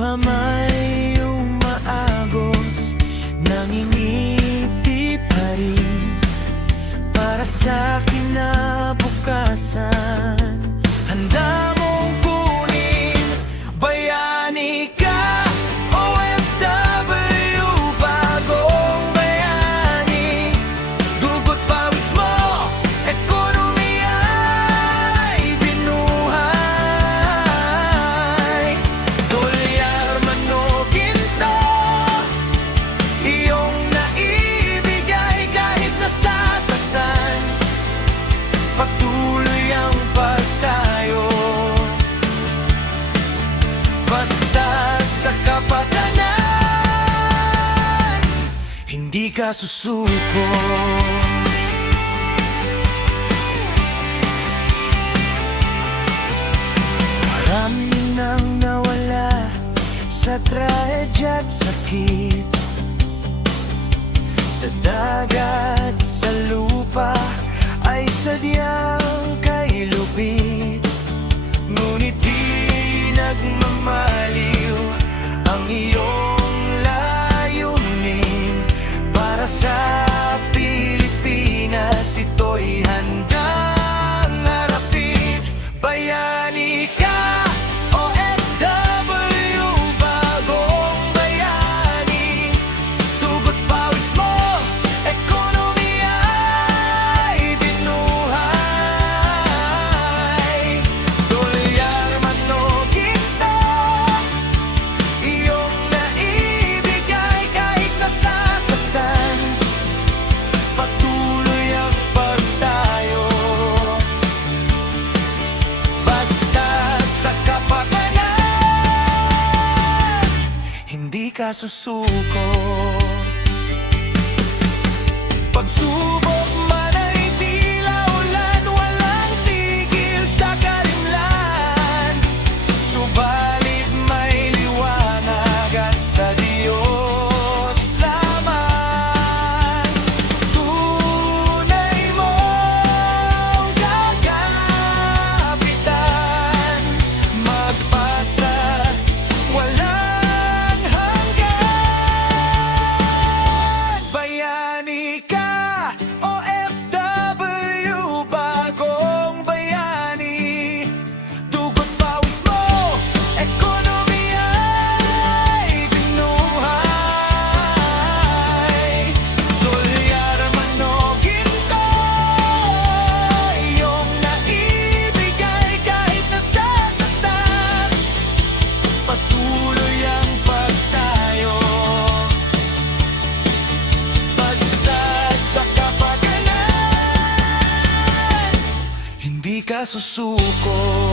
luha may umaagos, nangingiti pa rin para sa kinabukasan. Handa mong kunin, bayani ka, OFW, bagong bayani. Dugot pawis mo, ekonomiya'y binuhay. Dolyar man o ginto, iyong naibigay kahit nasasaktan. Patuloy ang pagtayo, basta't sa kapakanan, hindi ka susuko. Marami nang nawala sa trahedya at sakit, sa dagat, sa lupa, ay sadyang kay lupit. Ngunit di nagmamaliw ang iyong layunin. Para sa Pilipinas, ito'y handang harapin. Bayani ka, OFW, bagong bayani. Dugot pawis mo, ekonomiya'y binuhay. Dolyar man o ginto, iyong naibigay kahit nasasaktan. Patuloy ang pagtayo, basta't sa kapakanan, hindi ka susuko. Pagsubok man ay tila ulan, walang tigil sa karimlan. Subalit may liwanag at sa Diyos lamang. Tunay mong kakapitan, magpasa walang hanggan. Bayani ka, OFW, bagong bayani. Dugot pawis mo, ekonomiya'y binuhay. Dolyar man o ginto, iyong naibigay kahit nasasaktan. Patuloy ang pagtayo, basta't sa kapakanan, hindi ka susuko.